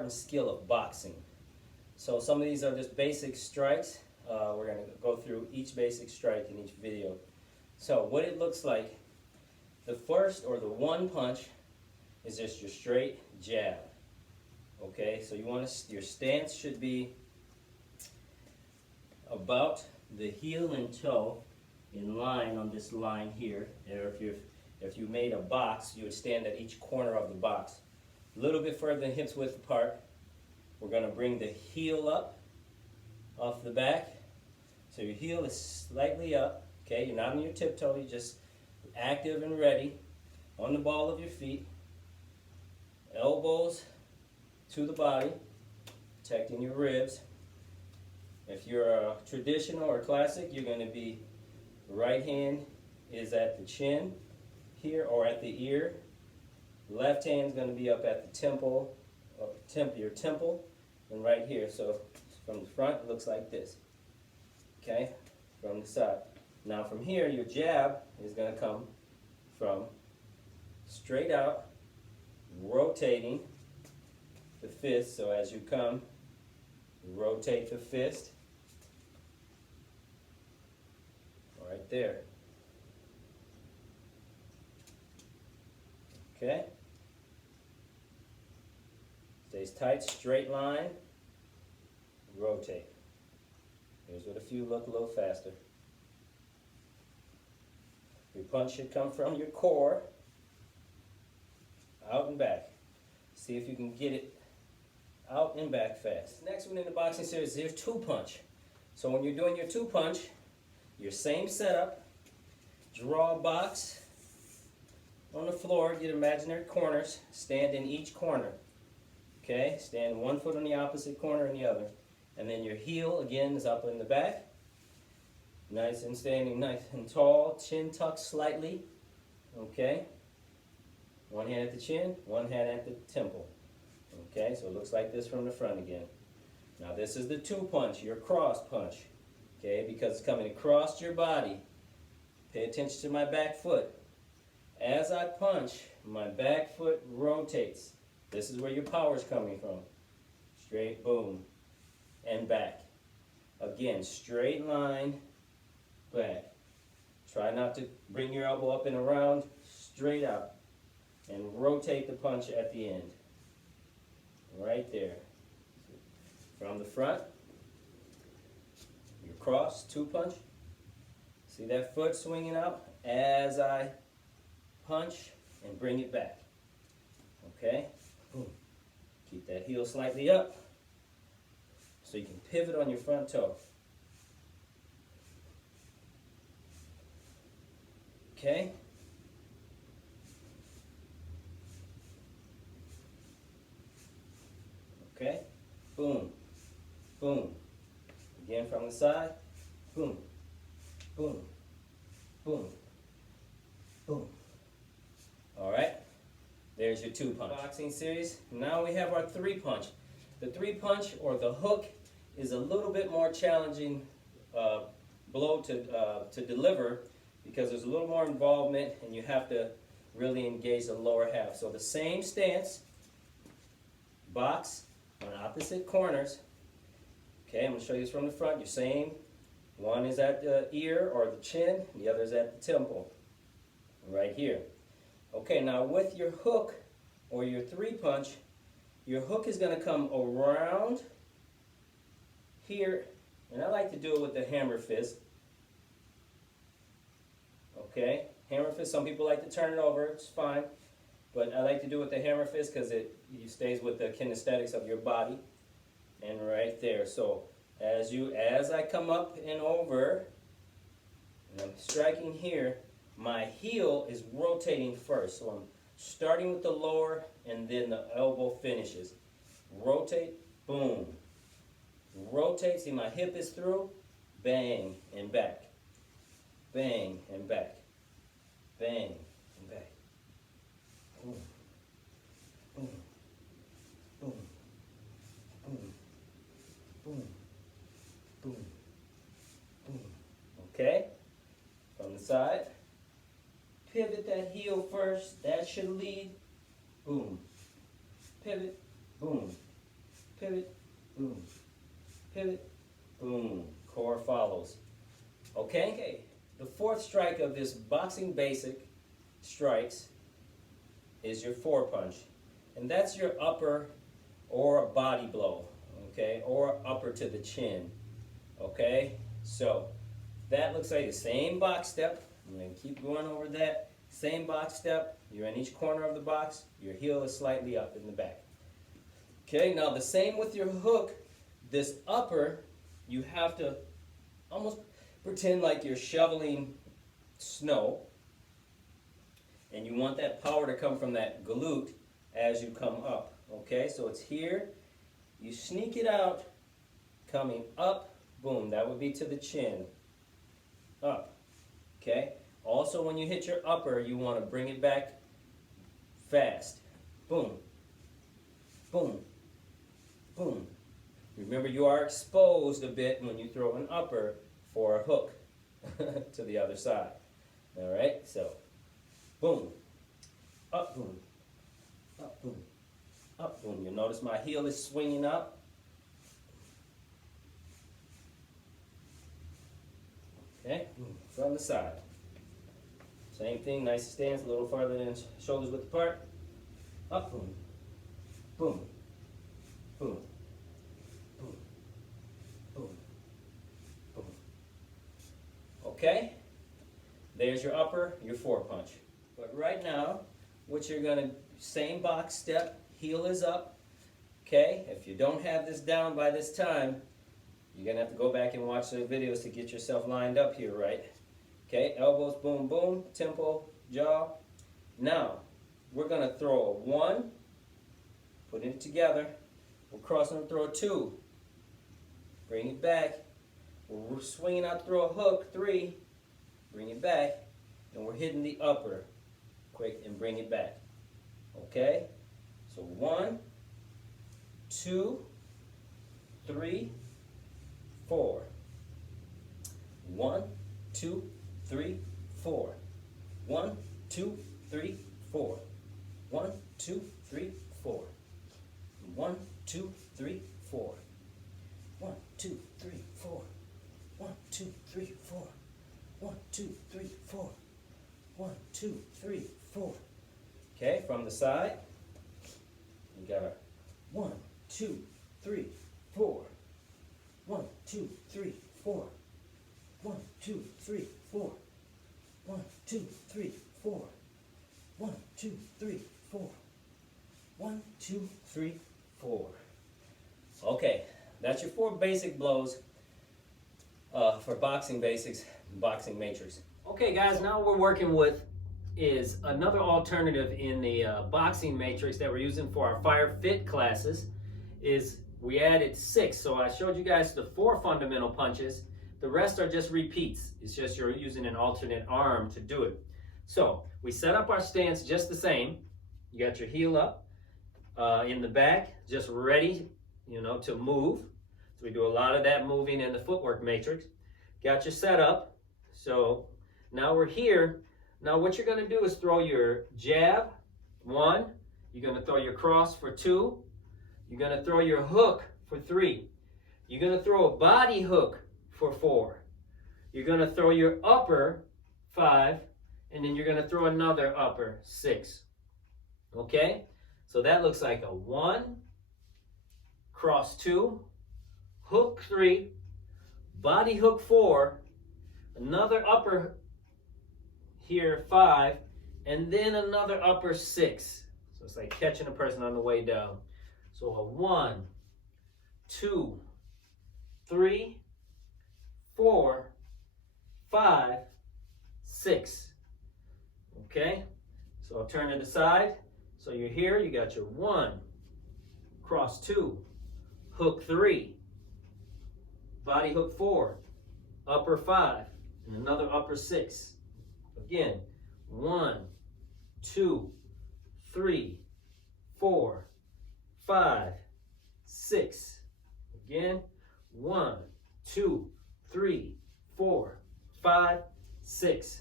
art and skill of boxing. So some of these are just basic strikes. We're going to go through each basic strike in each video. So what it looks like, the first or the one punch is just your straight jab. Okay, so you want to, your stance should be about the heel and toe in line on this line here. Or if you made a box, you would stand at each corner of the box. A little bit further than hips width apart. We're going to bring the heel up off the back. So your heel is slightly up. Okay, you're not on your tiptoe, you're just active and ready on the ball of your feet. Elbows to the body, protecting your ribs. If you're a traditional or classic, you're going to be, right hand is at the chin here or at the ear. Left hand is going to be up at the temple, or your temple, and right here. So from the front, it looks like this. Okay, from the side. Now from here, your jab is going to come from straight out, rotating the fist. So as you come, rotate the fist. Right there. Okay. Stays tight, straight line, rotate. Here's what a few look a little faster. Your punch should come from your core, out and back. See if you can get it out and back fast. Next one in the boxing series is two punch. So when you're doing your two punch, your same setup, draw a box on the floor, get imaginary corners, stand in each corner. Okay, stand one foot on the opposite corner and the other. And then your heel again is up in the back. Nice and standing nice and tall, chin tucked slightly. Okay, one hand at the chin, one hand at the temple. Okay, so it looks like this from the front again. Now this is the two punch, your cross punch. Okay, because it's coming across your body. Pay attention to my back foot. As I punch, my back foot rotates. This is where your power is coming from. Straight, boom, and back. Again, straight line, back. Try not to bring your elbow up and around, straight out. And rotate the punch at the end. Right there. From the front, your cross, two punch. See that foot swinging out as I punch and bring it back. Okay? Boom. Keep that heel slightly up so you can pivot on your front toe. Okay? Okay? Boom. Boom. Again from the side. Boom. Boom. Boom. Boom. All right. There's your two punch. Boxing series. Now we have our three punch. The three punch or the hook is a little bit more challenging blow to deliver because there's a little more involvement and you have to really engage the lower half. So the same stance, box on opposite corners. Okay, I'm going to show you this from the front. You're same. One is at the ear or the chin, the other is at the temple. Right here. Okay, now with your hook or your three punch, your hook is going to come around here, and I like to do it with the hammer fist. Okay, hammer fist, some people like to turn it over, it's fine, but I like to do it with the hammer fist because it stays with the kinesthetics of your body. And right there, so as I come up and over, and I'm striking here, my heel is rotating first. So I'm starting with the lower and then the elbow finishes. Rotate, boom. Rotate, see my hip is through, bang and back. Bang and back. Bang and back. Boom. Boom. Boom. Boom. Boom. Boom. Boom. Okay? From the side. Pivot that heel first. That should lead. Boom. Pivot. Boom. pivot, boom, pivot, boom. Core follows. Okay? The fourth strike of this boxing basic strikes is your 4-punch. And that's your upper or a body blow, okay? Or upper to the chin, okay? So that looks like the same box step. I'm going to keep going over that. Same box step. You're in each corner of the box. Your heel is slightly up in the back. Okay, now the same with your hook. This upper, you have to almost pretend like you're shoveling snow. And you want that power to come from that glute as you come up. Okay, so it's here. You sneak it out, coming up, boom. That would be to the chin. Up. Okay? Also, when you hit your upper, you want to bring it back fast. Boom. Boom. Boom. Remember, you are exposed a bit when you throw an upper for a hook to the other side. All right? So, boom. Up, boom. Up, boom. Up, boom. You'll notice my heel is swinging up. Okay? Boom. From the side. Same thing, nice stance, a little farther than shoulders width apart. Up, boom. Boom. Boom. Boom. Boom. Boom. Okay? There's your upper, your 4-punch. But right now, what you're going to, same box step, heel is up. Okay? If you don't have this down by this time, you're going to have to go back and watch the videos to get yourself lined up here, right? Okay, elbows, boom, boom, tempo, jaw. Now, we're going to throw a 1, putting it together. We're crossing and throw a 2. Bring it back. We're swinging out to throw a hook, 3. Bring it back. And we're hitting the upper quick and bring it back. Okay? So 1, 2, 3, 4. 1, 2, 3, 4. 1, 2, 3, 4. 1, 2, 3, 4. 1, 2, 3, 4. 1, 2, 3, 4. 1, 2, 3, 4. 1, 2, 3, 4. 1, 2, 3, 4. Okay, from the side, you got a 1, 2, 3, 4. 1, 2, 3, 4. 1, 2, 3, 4. 1, 2, 3, 4. 1, 2, 3, 4. 1, 2, 3, 4. Okay, that's your 4 basic blows for boxing basics, boxing matrix. Okay guys, now we're working with is another alternative in the boxing matrix that we're using for our Fire Fit classes is we added 6. So I showed you guys the 4 fundamental punches. The rest are just repeats. It's just you're using an alternate arm to do it. So we set up our stance just the same. You got your heel up in the back, just ready, to move. So we do a lot of that moving in the footwork matrix. Got your setup. So now we're here. Now what you're going to do is throw your jab, 1. You're going to throw your cross for 2. You're going to throw your hook for 3. You're going to throw a body hook for 4. You're going to throw your upper 5. And then you're going to throw another upper 6. Okay? So that looks like a 1, cross 2, hook 3, body hook 4, another upper here 5, and then another upper 6. So it's like catching a person on the way down. So a 1, 2, 3, 4, 5, 6. Okay? So I'll turn it aside. So you're here, you got your 1, cross 2, hook 3, body hook 4, upper 5, and another upper 6. Again, 1, 2, 3, 4, 5, 6. Again, 1, 2, 3, 4, 5, 6.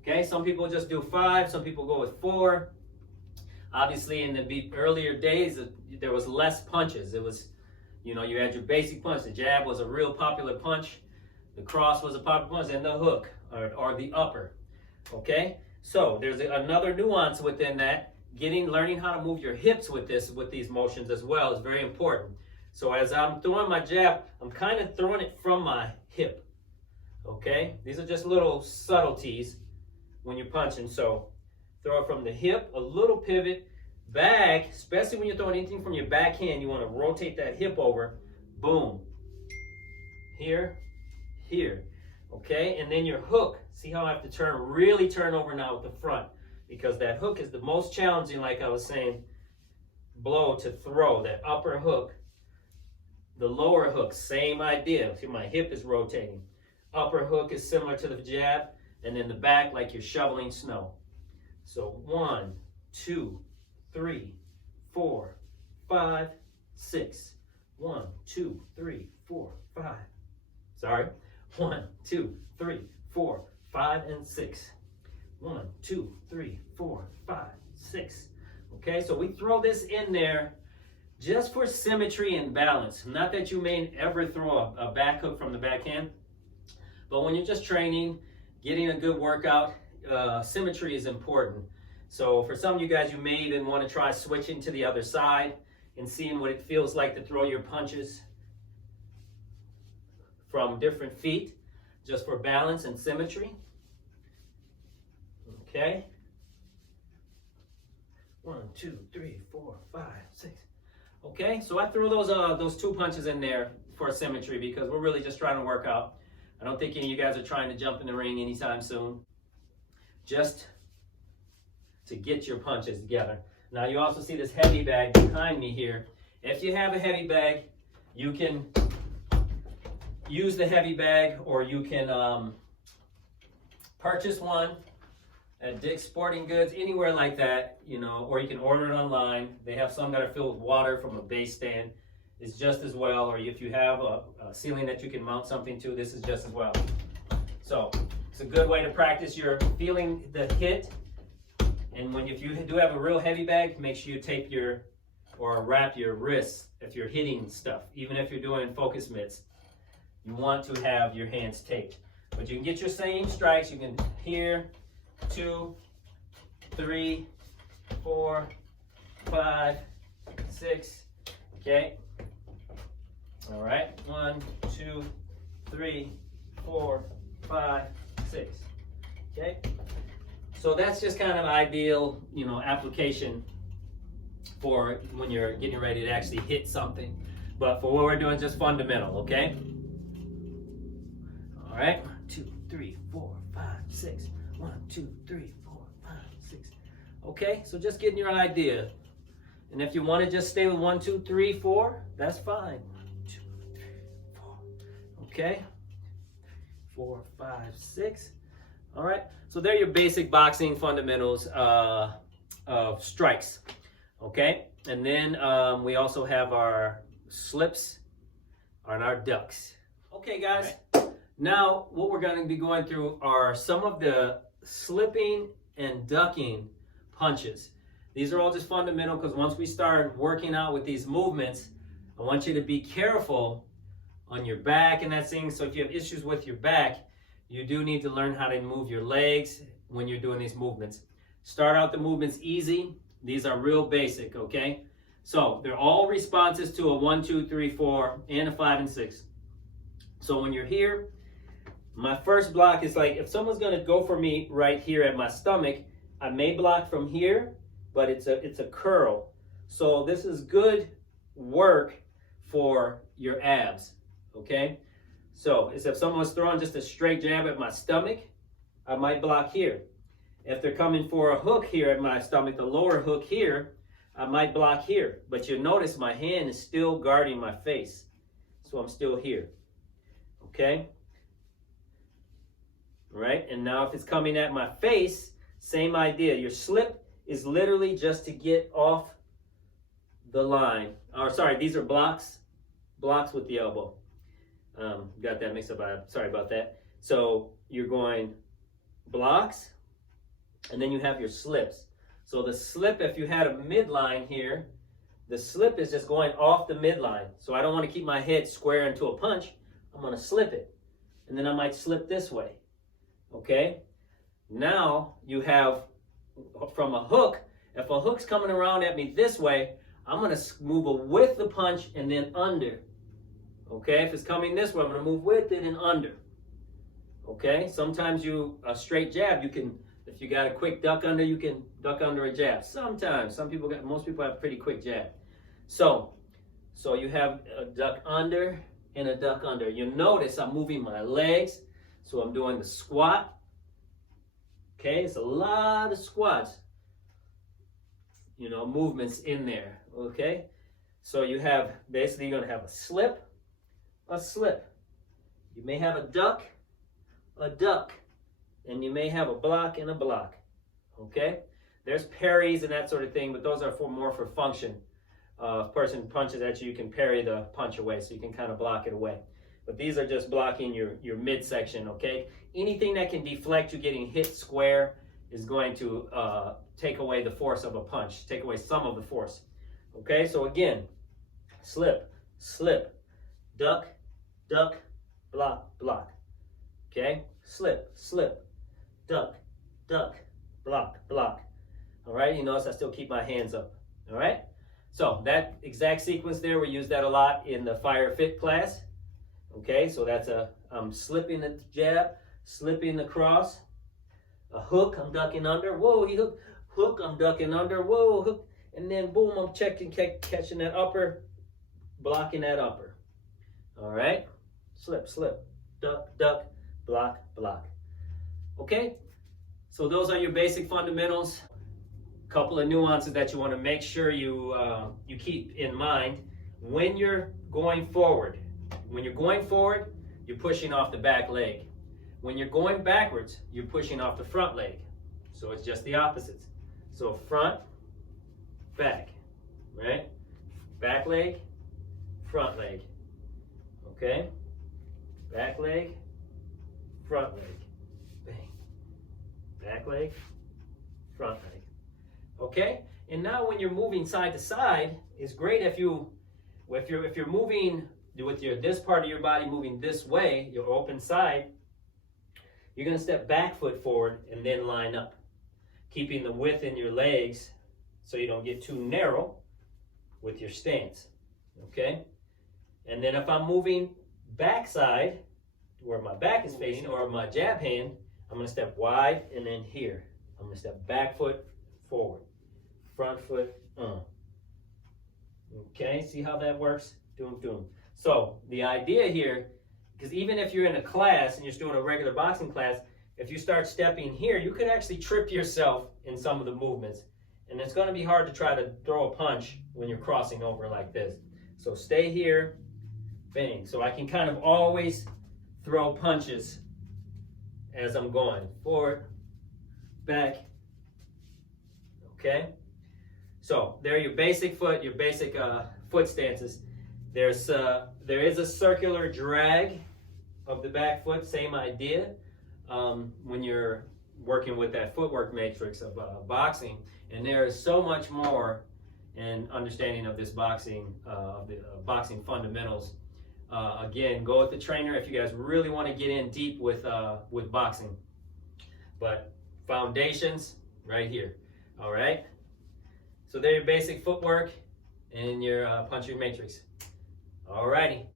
Okay, some people just do 5, some people go with 4. Obviously, in the earlier days, there was less punches. It was You know, you had your basic punch. The jab was a real popular punch. The cross was a popular punch, and the hook or the upper. Okay? So there's another nuance within that. Learning how to move your hips with these motions as well is very important. So as I'm throwing my jab, I'm kind of throwing it from my hip. Okay? These are just little subtleties when you're punching. So throw it from the hip, a little pivot, back, especially when you're throwing anything from your backhand, you want to rotate that hip over. Boom. Here, here. Okay? And then your hook. See how I have to really turn over now with the front, because that hook is the most challenging, like I was saying, blow to throw, that upper hook. The lower hook, same idea. See, my hip is rotating. Upper hook is similar to the jab, and then the back like you're shoveling snow. So 1, 2, 3, 4, 5, 6. 1, 2, 3, 4, 5. Sorry. 1, 2, 3, 4, 5, and 6. 1, 2, 3, 4, 5, 6. Okay, so we throw this in there just for symmetry and balance. Not that you may ever throw a back hook from the backhand, but when you're just training, getting a good workout, symmetry is important. So for some of you guys, you may even want to try switching to the other side and seeing what it feels like to throw your punches from different feet, just for balance and symmetry. Okay. 1, 2, 3, 4, 5, 6. Okay, so I threw those 2 punches in there for symmetry because we're really just trying to work out. I don't think any of you guys are trying to jump in the ring anytime soon. Just to get your punches together. Now you also see this heavy bag behind me here. If you have a heavy bag, you can use the heavy bag, or you can purchase one at Dick's Sporting Goods, anywhere like that, you know, or you can order it online. They have some that are filled with water from a base stand. It's just as well, or if you have a ceiling that you can mount something to, this is just as well. So it's a good way to practice your feeling the hit. And if you do have a real heavy bag, make sure you tape or wrap your wrists if you're hitting stuff. Even if you're doing focus mitts, you want to have your hands taped. But you can get your same strikes. You can here, 2, 3, 4, 5, 6. Okay. All right. 1, 2, 3, 4, 5, 6. Okay. So that's just kind of ideal, you know, application for when you're getting ready to actually hit something. But for what we're doing, just fundamental. Okay. All right. 1, 2, 3, 4, 5, 6. 1, 2, 3, 4, 5, 6. Okay, so just getting your idea. And if you want to just stay with 1, 2, 3, 4, that's fine. 1, 2, 3, 4. Okay. 4, 5, 6. All right. So they're your basic boxing fundamentals of strikes. Okay. And then we also have our slips and our ducks. Okay, guys. Right. Now, what we're going to be going through are some of the slipping and ducking punches. These are all just fundamental because once we start working out with these movements, I want you to be careful on your back and that thing. So if you have issues with your back, you do need to learn how to move your legs when you're doing these movements. Start out the movements easy. These are real basic, okay? So they're all responses to a 1, 2, 3, 4, and a 5 and 6. So when you're here, my first block is like, if someone's gonna go for me right here at my stomach, I may block from here, but it's a curl. So this is good work for your abs, okay? So if someone was throwing just a straight jab at my stomach, I might block here. If they're coming for a hook here at my stomach, the lower hook here, I might block here. But you'll notice my hand is still guarding my face. So I'm still here, okay? Right? And now if it's coming at my face, same idea. Your slip is literally just to get off the line. Or sorry, these are blocks with the elbow. Got that mixed up. Sorry about that. So you're going blocks, and then you have your slips. So the slip, if you had a midline here, The slip is just going off the midline. So I don't want to keep my head square into a punch. I'm going to slip it. And then I might slip this way. Okay? Now you have, from a hook, if a hook's coming around at me this way, I'm going to move with the punch and then under. Okay? If it's coming this way, I'm going to move with it and under. Okay? Sometimes a straight jab, you can, if you got a quick duck under, you can duck under a jab. Sometimes. Most people have pretty quick jab. So you have a duck under and a duck under. You notice I'm moving my legs. So I'm doing the squat. Okay? It's a lot of squats. Movements in there. Okay? So you have, basically you're going to have a slip. You may have a duck, and you may have a block and a block. Okay? There's parries and that sort of thing, but those are more for function. If a person punches at you, you can parry the punch away, so you can kind of block it away. But these are just blocking your midsection, okay? Anything that can deflect you getting hit square is going to take away the force of a punch, take away some of the force. Okay, so again, slip, duck, block. Okay, slip, duck, block. All right, you notice I still keep my hands up. All right, so that exact sequence there, we use that a lot in the Fire Fit class. Okay, so that's I'm slipping the jab, slipping the cross, a hook, I'm ducking under, whoa, he hook, I'm ducking under, whoa, hook, and then boom, I'm catching that upper, blocking that upper. All right, slip, duck, block. Okay, so those are your basic fundamentals. A couple of nuances that you want to make sure you keep in mind when you're going forward. When you're going forward, you're pushing off the back leg. When you're going backwards, you're pushing off the front leg. So it's just the opposites. So front, back, right? Back leg, front leg. Okay? Back leg, front leg. Bang. Back leg, front leg. Okay? And now when you're moving side to side, it's great if you're moving with this part of your body moving this way, your open side, you're going to step back foot forward and then line up, keeping the width in your legs so you don't get too narrow with your stance. Okay? And then if I'm moving backside, where my back is facing, or my jab hand, I'm going to step wide and then here. I'm going to step back foot forward, front foot, Okay, see how that works? Doom. So the idea here, because even if you're in a class and you're still in a regular boxing class, if you start stepping here, you could actually trip yourself in some of the movements. And it's going to be hard to try to throw a punch when you're crossing over like this. So stay here, bang. So I can kind of always throw punches as I'm going forward, back. Okay? So there are your basic foot stances. There is a circular drag of the back foot, same idea when you're working with that footwork matrix of boxing. And there is so much more in understanding of this boxing, the boxing fundamentals. Again, go with the trainer if you guys really want to get in deep with boxing. But foundations right here. All right. So there your basic footwork and your punching matrix. Alrighty.